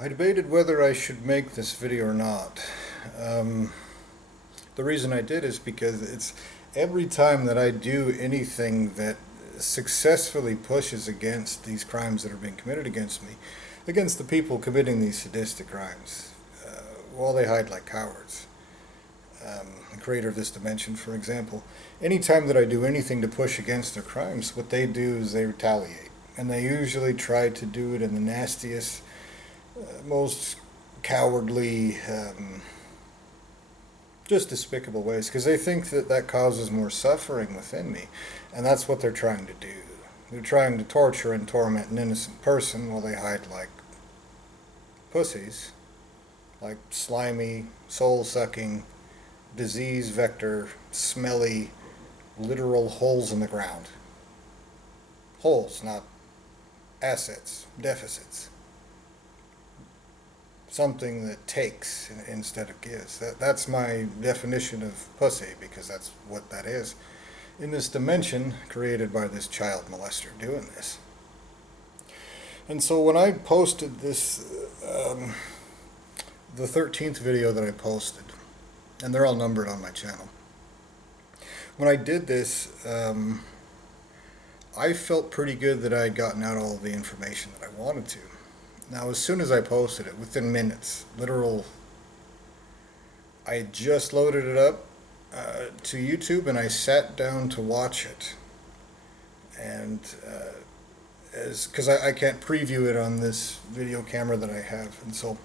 I debated whether I should make this video or not. The reason I did is because it's every time that I do anything that successfully pushes against these crimes that are being committed against me, against the people committing these sadistic crimes, while they hide like cowards. The creator of this dimension, for example, anytime that I do anything to push against their crimes, what they do is they retaliate. And they usually try to do it in the nastiest, most cowardly, just despicable ways, because they think that that causes more suffering within me, and that's what they're trying to do. They're trying to torture and torment an innocent person while they hide like pussies, like slimy, soul-sucking, disease vector, smelly, literal holes in the ground. Holes, not assets, deficits. Something that takes instead of gives. That's my definition of pussy, because that's what that is. In this dimension created by this child molester doing this. And so when I posted this, the 13th video that I posted, and they're all numbered on my channel. When I did this, I felt pretty good that I had gotten out all of the information that I wanted to. Now, as soon as I posted it, within minutes, I had just loaded it up to YouTube, and I sat down to watch it. And because I can't preview it on this video camera that I have, and so,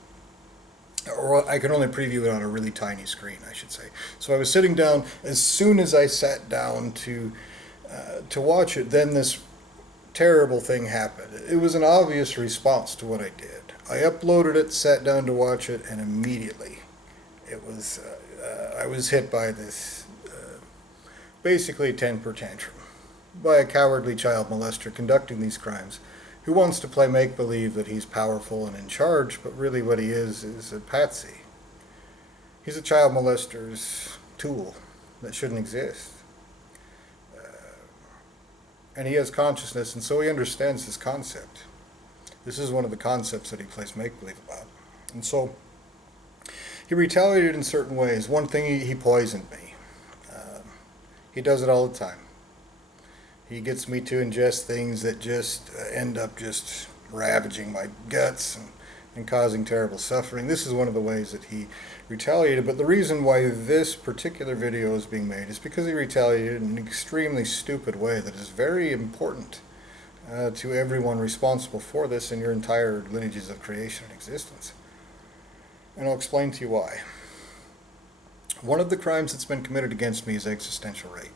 or I can only preview it on a really tiny screen, I should say. So I was sitting down. As soon as I sat down to watch it, then this terrible thing happened. It was an obvious response to what I did. I uploaded it, sat down to watch it, and immediately it was I was hit by this basically temper tantrum by a cowardly child molester conducting these crimes, who wants to play make-believe that he's powerful and in charge, but really what he is a patsy. He's a child molester's tool that shouldn't exist. And he has consciousness, and so he understands this concept. This is one of the concepts that he plays make-believe about. And so he retaliated in certain ways. One thing, he poisoned me. He does it all the time. He gets me to ingest things that just end up just ravaging my guts and causing terrible suffering. This is one of the ways that he retaliated, but the reason why this particular video is being made is because he retaliated in an extremely stupid way that is very important to everyone responsible for this in your entire lineages of creation and existence. And I'll explain to you why. One of the crimes that's been committed against me is existential rape.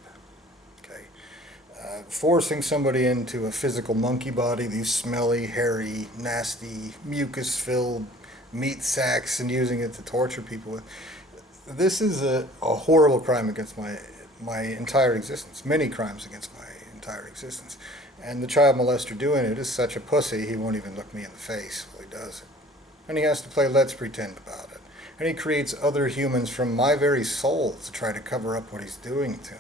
Forcing somebody into a physical monkey body, these smelly, hairy, nasty, mucus-filled meat sacks, and using it to torture people with. This is a horrible crime against my entire existence. Many crimes against my entire existence. And the child molester doing it is such a pussy, he won't even look me in the face while he does it. And he has to play let's pretend about it. And he creates other humans from my very soul to try to cover up what he's doing to me.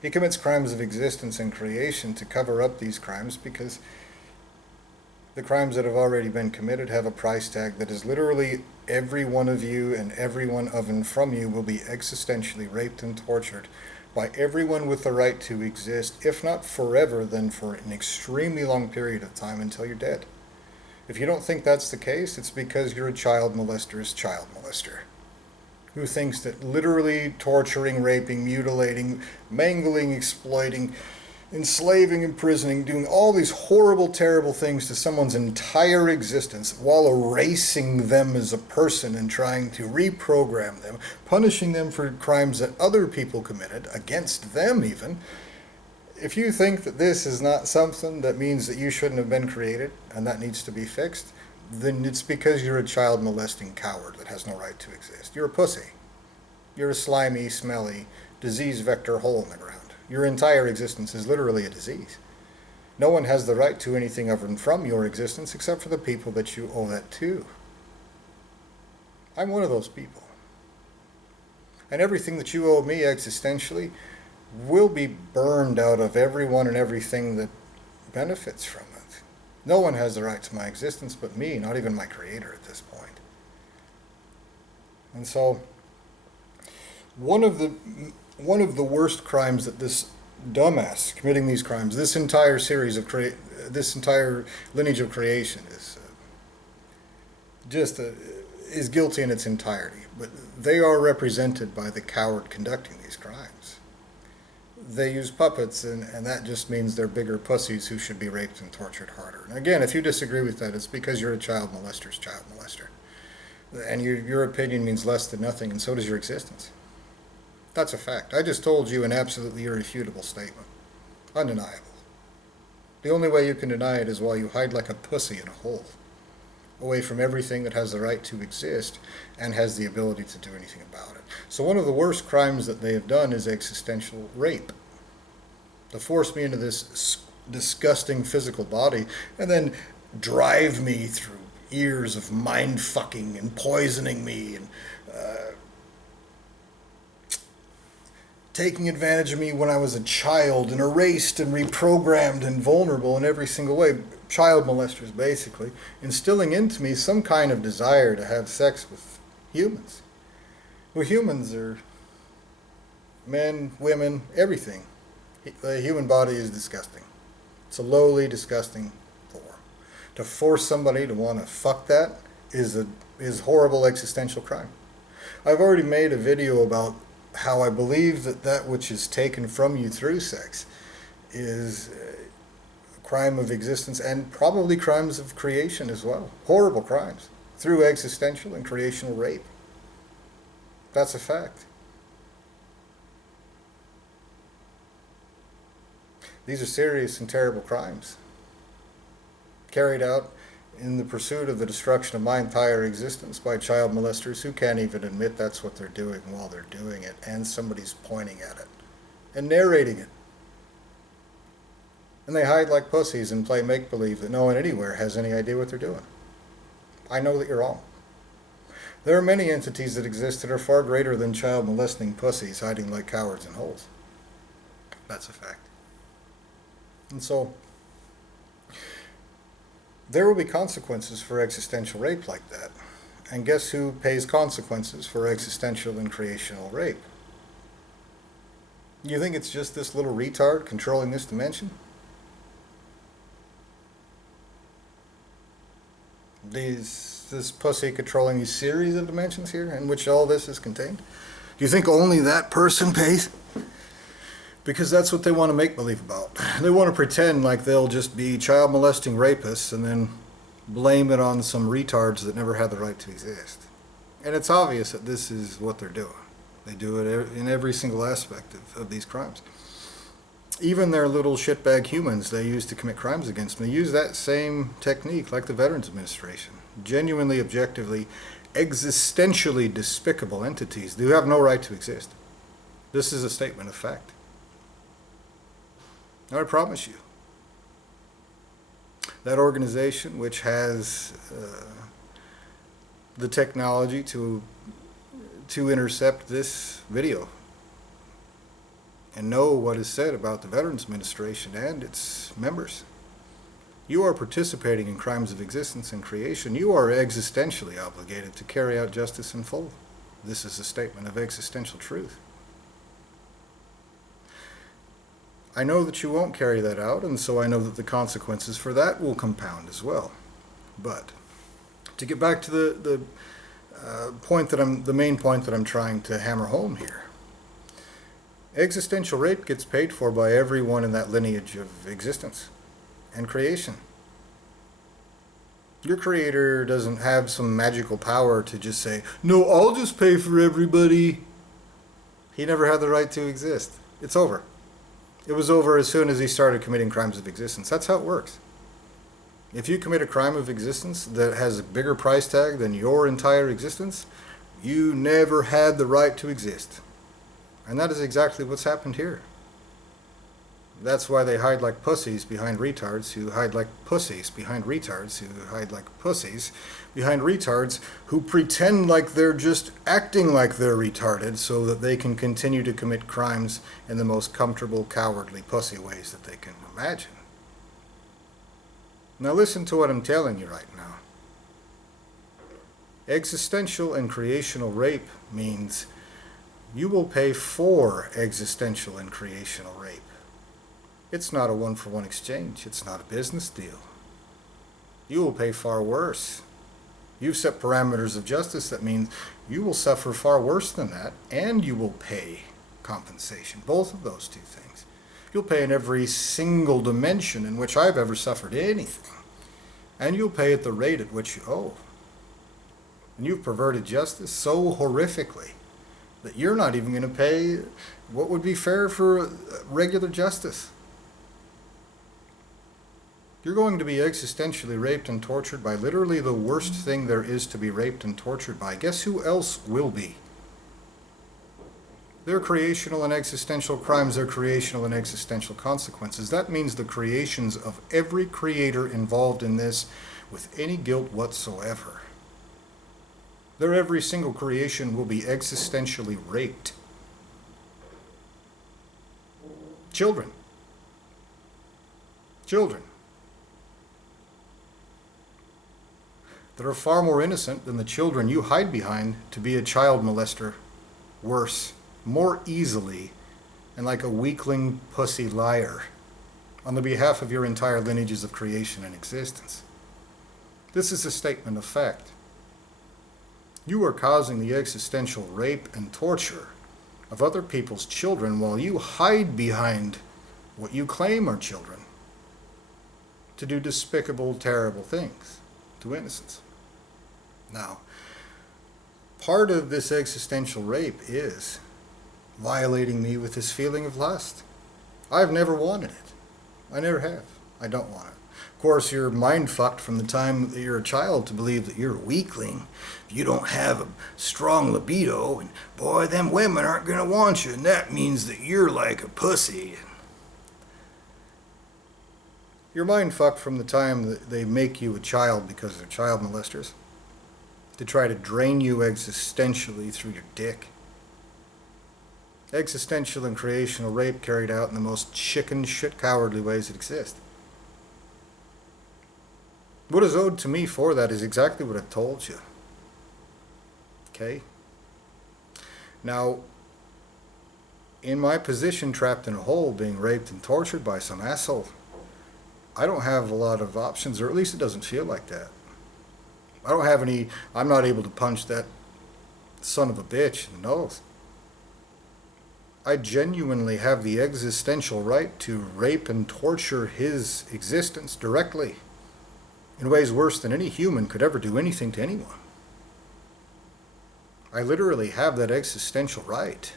He commits crimes of existence and creation to cover up these crimes, because the crimes that have already been committed have a price tag that is literally every one of you and every one of and from you will be existentially raped and tortured by everyone with the right to exist, if not forever, then for an extremely long period of time until you're dead. If you don't think that's the case, it's because you're a child molester's child molester, who thinks that literally torturing, raping, mutilating, mangling, exploiting, enslaving, imprisoning, doing all these horrible, terrible things to someone's entire existence while erasing them as a person and trying to reprogram them, punishing them for crimes that other people committed, against them even. If you think that this is not something that means that you shouldn't have been created and that needs to be fixed, then it's because you're a child molesting coward that has no right to exist. You're a pussy. You're a slimy, smelly, disease vector hole in the ground. Your entire existence is literally a disease. No one has the right to anything of and from your existence except for the people that you owe that to. I'm one of those people. And everything that you owe me existentially will be burned out of everyone and everything that benefits from it. No one has the right to my existence but me, not even my creator at this point. And so, one of the worst crimes that this dumbass committing these crimes, this entire series of this entire lineage of creation is guilty in its entirety. But they are represented by the coward conducting these crimes. They use puppets, and that just means they're bigger pussies who should be raped and tortured harder. And again, if you disagree with that, it's because you're a child molester's child molester. And your opinion means less than nothing, and so does your existence. That's a fact. I just told you an absolutely irrefutable statement. Undeniable. The only way you can deny it is while you hide like a pussy in a hole, away from everything that has the right to exist and has the ability to do anything about it. So one of the worst crimes that they have done is existential rape. To force me into this disgusting physical body and then drive me through years of mind fucking and poisoning me and taking advantage of me when I was a child and erased and reprogrammed and vulnerable in every single way. Child molesters, basically, instilling into me some kind of desire to have sex with humans. Well, humans are men, women, everything. The human body is disgusting. It's a lowly, disgusting form. To force somebody to want to fuck that is horrible existential crime. I've already made a video about how I believe that which is taken from you through sex is a crime of existence and probably crimes of creation as well. Horrible crimes through existential and creational rape. That's a fact. These are serious and terrible crimes carried out in the pursuit of the destruction of my entire existence by child molesters who can't even admit that's what they're doing while they're doing it, and somebody's pointing at it and narrating it. And they hide like pussies and play make-believe that no one anywhere has any idea what they're doing. I know that you're wrong. There are many entities that exist that are far greater than child molesting pussies hiding like cowards in holes. That's a fact. And so, there will be consequences for existential rape like that. And guess who pays consequences for existential and creational rape? You think it's just this little retard controlling this dimension? This pussy controlling these series of dimensions here in which all this is contained? Do you think only that person pays? Because that's what they want to make believe about. They want to pretend like they'll just be child molesting rapists and then blame it on some retards that never had the right to exist. And it's obvious that this is what they're doing. They do it in every single aspect of these crimes. Even their little shitbag humans they use to commit crimes against them, they use that same technique like the Veterans Administration. Genuinely, objectively, existentially despicable entities who have no right to exist. This is a statement of fact. I promise you, that organization, which has the technology to intercept this video and know what is said about the Veterans Administration and its members, you are participating in crimes of existence and creation. You are existentially obligated to carry out justice in full. This is a statement of existential truth. I know that you won't carry that out, and so I know that the consequences for that will compound as well. But to get back to the main point that I'm trying to hammer home here, existential rape gets paid for by everyone in that lineage of existence and creation. Your creator doesn't have some magical power to just say, "No, I'll just pay for everybody." He never had the right to exist. It's over. It was over as soon as he started committing crimes of existence. That's how it works. If you commit a crime of existence that has a bigger price tag than your entire existence, you never had the right to exist. And that is exactly what's happened here. That's why they hide like pussies behind retards who hide like pussies behind retards who hide like pussies behind retards who pretend like they're just acting like they're retarded so that they can continue to commit crimes in the most comfortable, cowardly pussy ways that they can imagine. Now listen to what I'm telling you right now. Existential and creational rape means you will pay for existential and creational rape. It's not a one-for-one exchange. It's not a business deal. You will pay far worse. You've set parameters of justice that means you will suffer far worse than that, and you will pay compensation. Both of those two things. You'll pay in every single dimension in which I've ever suffered anything. And you'll pay at the rate at which you owe. And you've perverted justice so horrifically that you're not even going to pay what would be fair for regular justice. You're going to be existentially raped and tortured by literally the worst thing there is to be raped and tortured by. Guess who else will be? Their creational and existential crimes, their creational and existential consequences. That means the creations of every creator involved in this with any guilt whatsoever. Their every single creation will be existentially raped. Children. Children. That are far more innocent than the children you hide behind to be a child molester. Worse, more easily, and like a weakling pussy liar on the behalf of your entire lineages of creation and existence. This is a statement of fact. You are causing the existential rape and torture of other people's children while you hide behind what you claim are children to do despicable, terrible things to innocents. Now, part of this existential rape is violating me with this feeling of lust. I've never wanted it. I never have. I don't want it. Of course, you're mind fucked from the time that you're a child to believe that you're a weakling. You don't have a strong libido, and boy, them women aren't going to want you, and that means that you're like a pussy. You're mind fucked from the time that they make you a child because they're child molesters, to try to drain you existentially through your dick. Existential and creational rape carried out in the most chicken shit cowardly ways that exist. What is owed to me for that is exactly what I've told you. Okay? Now, in my position, trapped in a hole, being raped and tortured by some asshole, I don't have a lot of options, or at least it doesn't feel like that. I don't have any, I'm not able to punch that son of a bitch in the nose. I genuinely have the existential right to rape and torture his existence directly, in ways worse than any human could ever do anything to anyone. I literally have that existential right.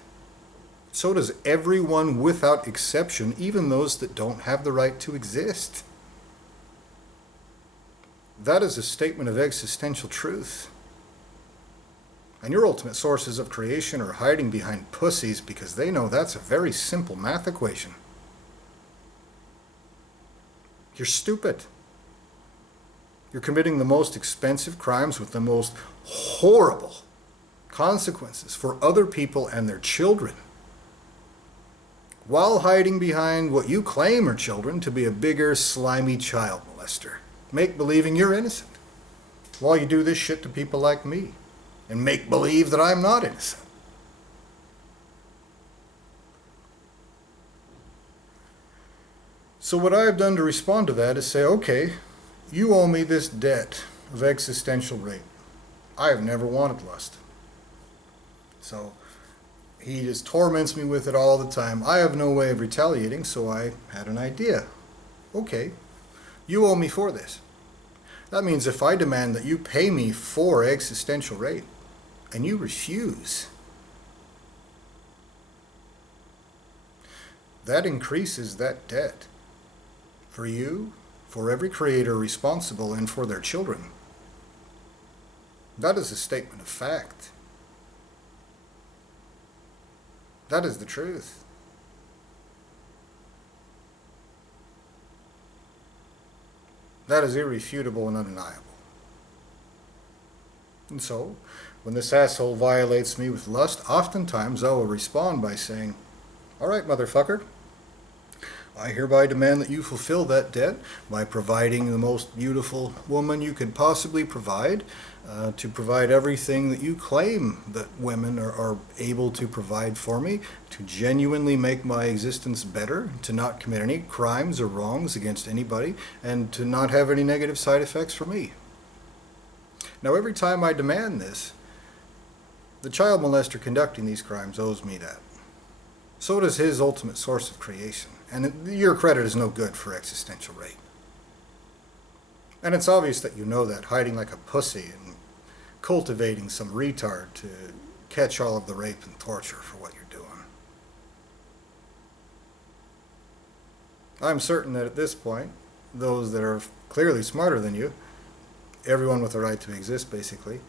So does everyone without exception, even those that don't have the right to exist. That is a statement of existential truth. And your ultimate sources of creation are hiding behind pussies because they know that's a very simple math equation. You're stupid. You're committing the most expensive crimes with the most horrible consequences for other people and their children, while hiding behind what you claim are children to be a bigger, slimy child molester. Make believing you're innocent, while you do this shit to people like me, and make believe that I'm not innocent. So what I've done to respond to that is say, okay, you owe me this debt of existential rape. I have never wanted lust. So he just torments me with it all the time. I have no way of retaliating, so I had an idea. Okay, you owe me for this. That means if I demand that you pay me for existential rape, and you refuse, that increases that debt for you, for every creator responsible, and for their children. That is a statement of fact. That is the truth. That is irrefutable and undeniable. And so, when this asshole violates me with lust, oftentimes I will respond by saying, all right, motherfucker, I hereby demand that you fulfill that debt by providing the most beautiful woman you could possibly provide, to provide everything that you claim that women are able to provide for me, to genuinely make my existence better, to not commit any crimes or wrongs against anybody, and to not have any negative side effects for me. Now, every time I demand this, the child molester conducting these crimes owes me that. So does his ultimate source of creation. And your credit is no good for existential rape. And it's obvious that you know that, hiding like a pussy and cultivating some retard to catch all of the rape and torture for what you're doing. I'm certain that at this point, those that are clearly smarter than you, everyone with a right to exist basically,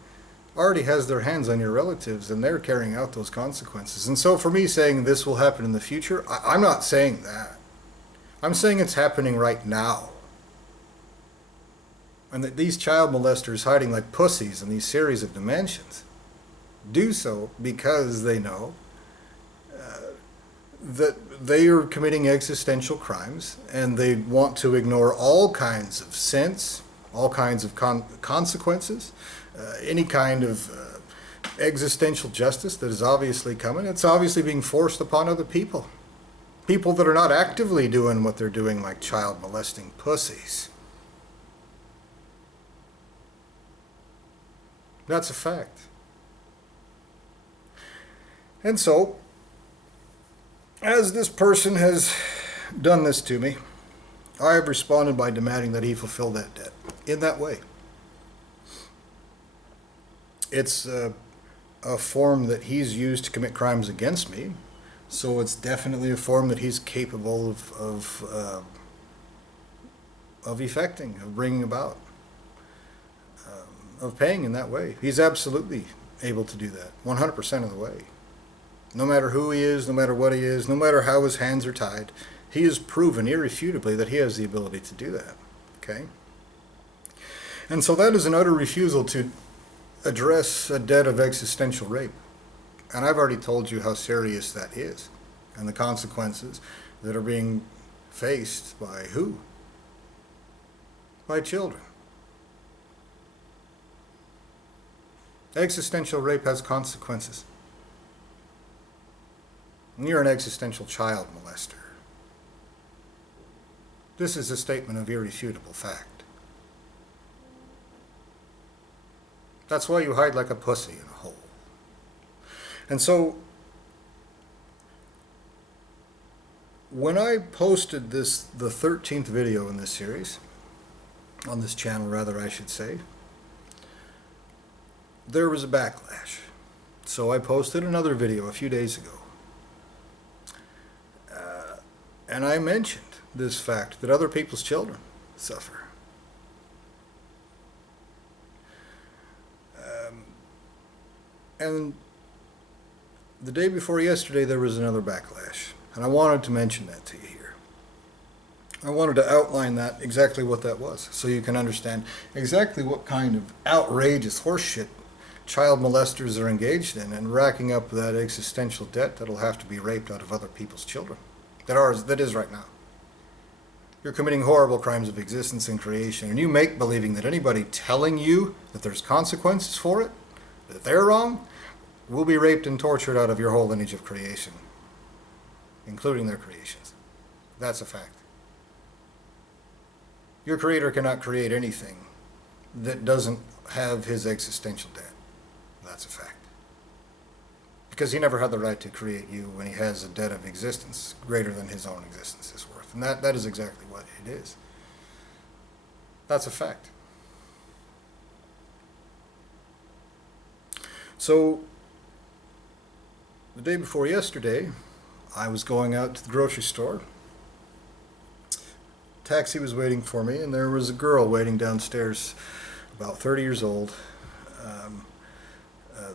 already has their hands on your relatives and they're carrying out those consequences. And so for me saying this will happen in the future, I'm not saying that. I'm saying it's happening right now. And that these child molesters hiding like pussies in these series of dimensions do so because they know that they are committing existential crimes and they want to ignore all kinds of sense, all kinds of consequences, any kind of existential justice that is obviously coming. It's obviously being forced upon other people. People that are not actively doing what they're doing, like child molesting pussies. That's a fact. And so, as this person has done this to me, I have responded by demanding that he fulfill that debt in that way. It's a form that he's used to commit crimes against me, so it's definitely a form that he's capable of effecting, of bringing about, of paying in that way. He's absolutely able to do that, 100% of the way. No matter who he is, no matter what he is, no matter how his hands are tied, he has proven irrefutably that he has the ability to do that. Okay? And so that is an utter refusal to address a debt of existential rape. And I've already told you how serious that is and the consequences that are being faced by who? By children. Existential rape has consequences. And you're an existential child molester. This is a statement of irrefutable fact. That's why you hide like a pussy in a hole. And so, when I posted the 13th video in this series, on this channel rather I should say, there was a backlash. So I posted another video a few days ago. And I mentioned this fact that other people's children suffer. And the day before yesterday, there was another backlash. And I wanted to mention that to you here. I wanted to outline that, exactly what that was, so you can understand exactly what kind of outrageous horseshit child molesters are engaged in and racking up that existential debt that'll have to be raped out of other people's children. That is right now. You're committing horrible crimes of existence and creation, and you make believing that anybody telling you that there's consequences for it, that they're wrong, will be raped and tortured out of your whole lineage of creation, including their creations. That's a fact. Your creator cannot create anything that doesn't have his existential debt. That's a fact. Because he never had the right to create you when he has a debt of existence greater than his own existence is worth. And that is exactly what it is. That's a fact. So, the day before yesterday, I was going out to the grocery store. Taxi was waiting for me, and there was a girl waiting downstairs, about 30 years old.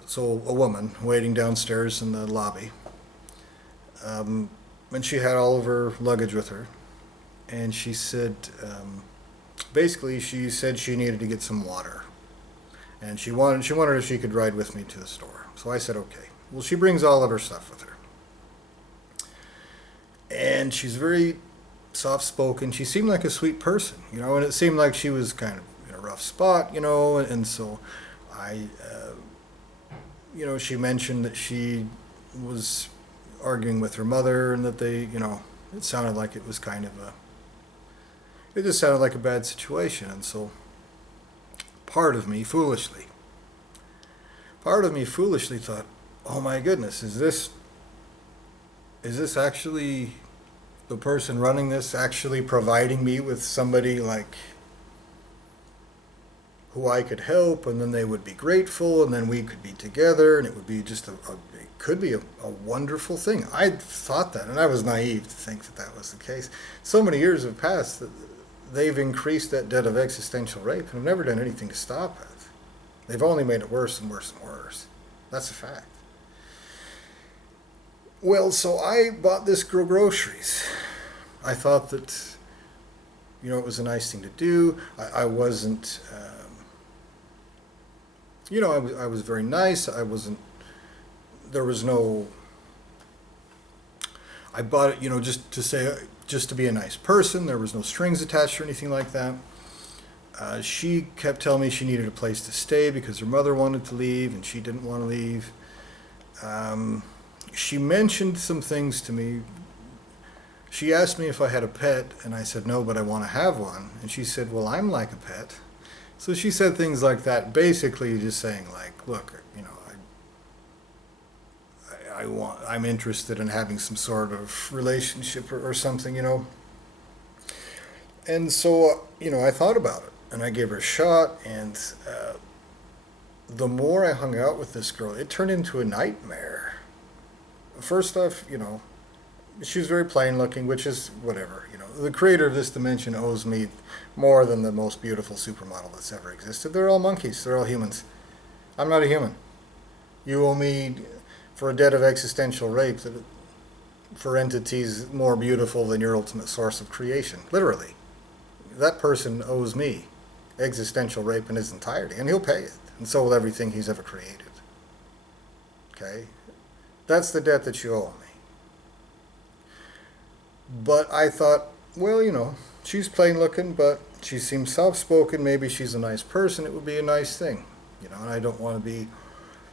So a woman waiting downstairs in the lobby. And she had all of her luggage with her. And she said, basically she said she needed to get some water. And she wondered if she could ride with me to the store. So I said, okay. Well, she brings all of her stuff with her. And she's very soft-spoken. She seemed like a sweet person, and it seemed like she was kind of in a rough spot, and so I, she mentioned that she was arguing with her mother and that it sounded like it was kind of it just sounded like a bad situation. And so part of me foolishly thought, oh my goodness, is this actually the person running this actually providing me with somebody like who I could help, and then they would be grateful, and then we could be together, and it would be just it could be a wonderful thing. I thought that, and I was naive to think that that was the case. So many years have passed that they've increased that debt of existential rape and have never done anything to stop it. They've only made it worse and worse and worse. That's a fact. Well, so I bought this girl groceries. I thought that, it was a nice thing to do. I wasn't, I was very nice. I wasn't, there was no, I bought it, just to be a nice person. There was no strings attached or anything like that. She kept telling me she needed a place to stay because her mother wanted to leave and she didn't want to leave. She mentioned some things to me. She asked me if I had a pet, and I said no, but I want to have one. And she said, well, I'm like a pet. So she said things like that, basically just saying like, look, I'm interested in having some sort of relationship or something, And so, I thought about it, and I gave her a shot, and the more I hung out with this girl, it turned into a nightmare. First off, she was very plain looking, which is whatever. The creator of this dimension owes me more than the most beautiful supermodel that's ever existed. They're all monkeys. They're all humans. I'm not a human. You owe me for a debt of existential rape for entities more beautiful than your ultimate source of creation. Literally. That person owes me existential rape in its entirety, and he'll pay it. And so will everything he's ever created. Okay? That's the debt that you owe me. But I thought, well, she's plain looking, but she seems soft-spoken. Maybe she's a nice person. It would be a nice thing. And I don't want to be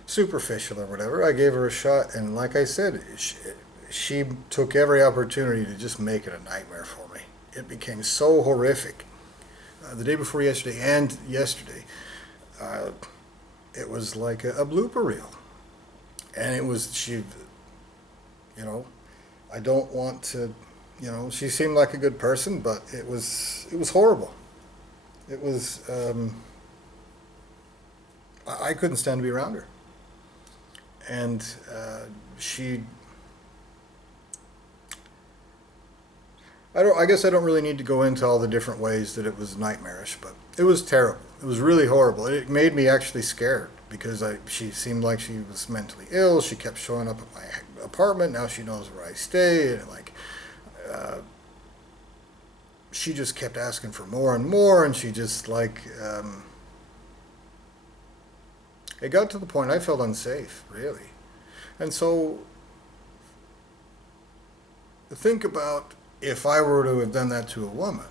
superficial or whatever. I gave her a shot, and like I said, she took every opportunity to just make it a nightmare for me. It became so horrific. The day before yesterday and yesterday, it was like a blooper reel. And it was, I don't want to, she seemed like a good person, but it was horrible. It was, I couldn't stand to be around her. And I guess I don't really need to go into all the different ways that it was nightmarish, but it was terrible. It was really horrible. It made me actually scared because she seemed like she was mentally ill. She kept showing up at my apartment. Now she knows where I stay, and she just kept asking for more and more, and she just it got to the point I felt unsafe, really. And so think about if I were to have done that to a woman.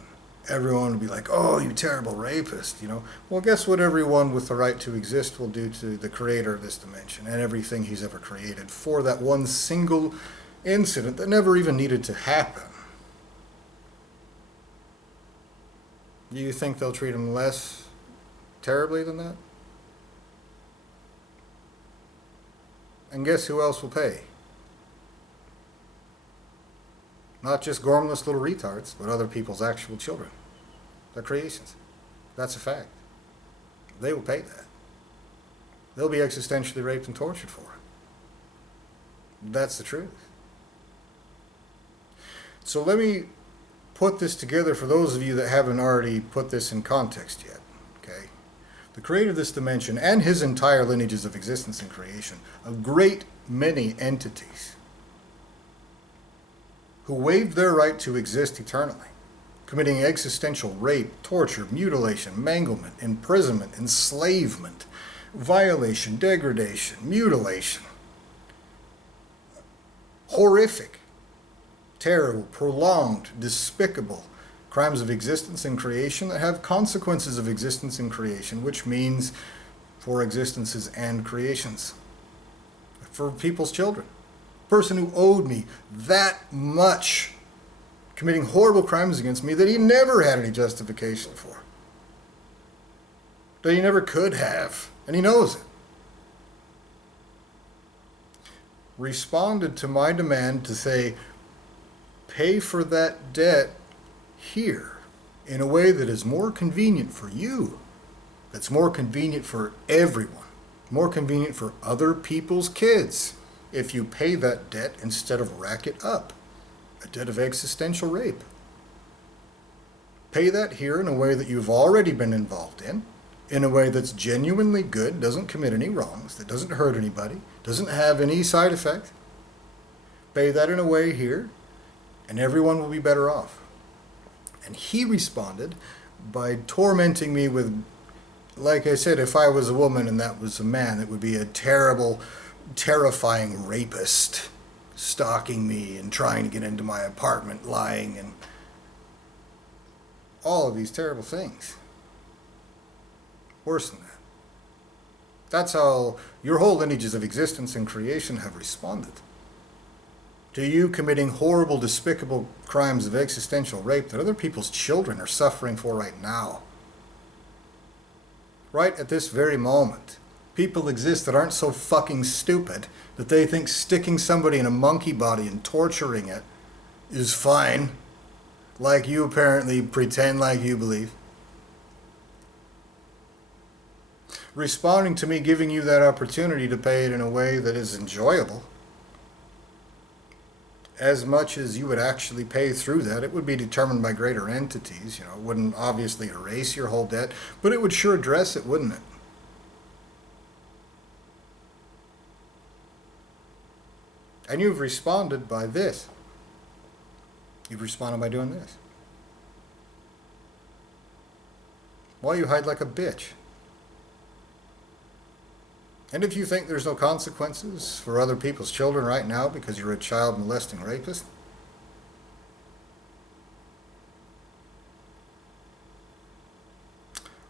Everyone would be like, oh, you terrible rapist, Well, guess what everyone with the right to exist will do to the creator of this dimension and everything he's ever created for that one single incident that never even needed to happen. Do you think they'll treat him less terribly than that? And guess who else will pay? Not just gormless little retards, but other people's actual children. Their creations. That's a fact. They will pay that. They'll be existentially raped and tortured for it. That's the truth. So let me put this together for those of you that haven't already put this in context yet. Okay? The creator of this dimension and his entire lineages of existence and creation, a great many entities who waived their right to exist eternally, committing existential rape, torture, mutilation, manglement, imprisonment, enslavement, violation, degradation, mutilation, horrific, terrible, prolonged, despicable crimes of existence and creation that have consequences of existence and creation, which means for existences and creations, for people's children. A person who owed me that much, committing horrible crimes against me that he never had any justification for, that he never could have, and he knows it, responded to my demand to say, pay for that debt here in a way that is more convenient for you, that's more convenient for everyone, more convenient for other people's kids, if you pay that debt instead of rack it up, a debt of existential rape. Pay that here in a way that you've already been involved in a way that's genuinely good, doesn't commit any wrongs, that doesn't hurt anybody, doesn't have any side effect. Pay that in a way here, and everyone will be better off. And he responded by tormenting me with, like I said, if I was a woman and that was a man, it would be a terrible, terrifying rapist stalking me and trying to get into my apartment, lying, and all of these terrible things. Worse than that. That's how your whole lineages of existence and creation have responded to you committing horrible, despicable crimes of existential rape that other people's children are suffering for right now. Right at this very moment, people exist that aren't so fucking stupid that they think sticking somebody in a monkey body and torturing it is fine, like you apparently pretend like you believe. Responding to me giving you that opportunity to pay it in a way that is enjoyable, as much as you would actually pay through that, it would be determined by greater entities. It wouldn't obviously erase your whole debt, but it would sure address it, wouldn't it? And you've responded by this. You've responded by doing this. Why you hide like a bitch? And if you think there's no consequences for other people's children right now because you're a child molesting rapist,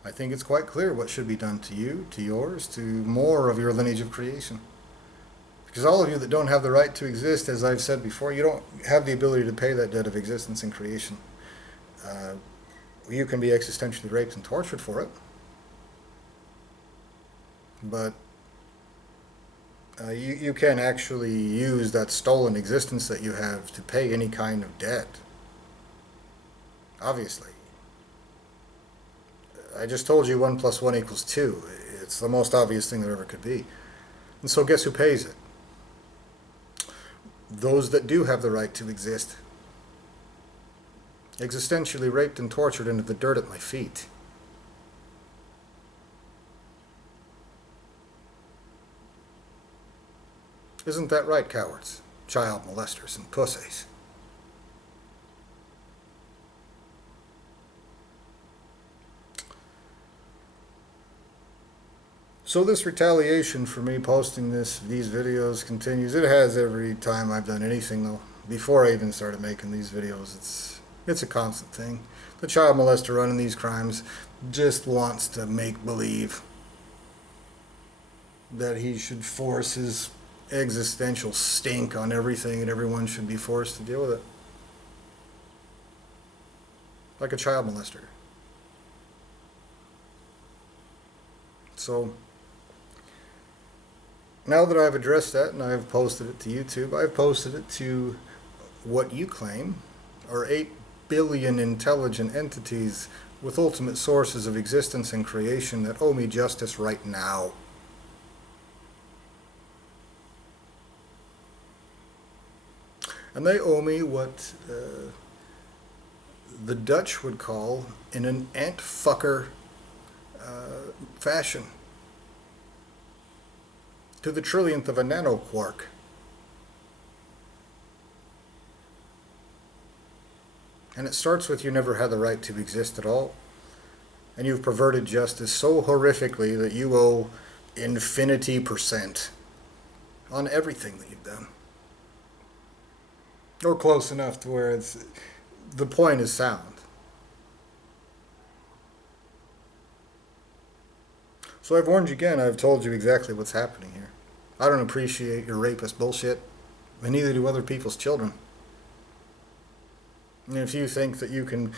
I think it's quite clear what should be done to you, to yours, to more of your lineage of creation. Because all of you that don't have the right to exist, as I've said before, you don't have the ability to pay that debt of existence and creation. You can be existentially raped and tortured for it. But you can actually use that stolen existence that you have to pay any kind of debt. Obviously. I just told you 1 + 1 = 2. It's the most obvious thing there ever could be. And so guess who pays it? Those that do have the right to exist. Existentially raped and tortured into the dirt at my feet. Isn't that right, cowards, child molesters, and pussies? So this retaliation for me posting these videos continues. It has every time I've done anything, though. Before I even started making these videos, it's a constant thing. The child molester running these crimes just wants to make believe that he should force his existential stink on everything and everyone should be forced to deal with it. Like a child molester. So now that I've addressed that and I've posted it to YouTube, I've posted it to what you claim are 8 billion intelligent entities with ultimate sources of existence and creation that owe me justice right now. And they owe me what the Dutch would call in an ant-fucker fashion. To the trillionth of a nanoquark. And it starts with you never had the right to exist at all. And you've perverted justice so horrifically that you owe infinity % on everything that you've done. or close enough to where it's the point is sound. So I've warned you again. I've told you exactly what's happening here. I don't appreciate your rapist bullshit, and neither do other people's children. And if you think that you can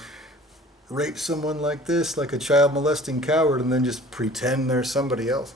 rape someone like this, like a child molesting coward, and then just pretend they're somebody else,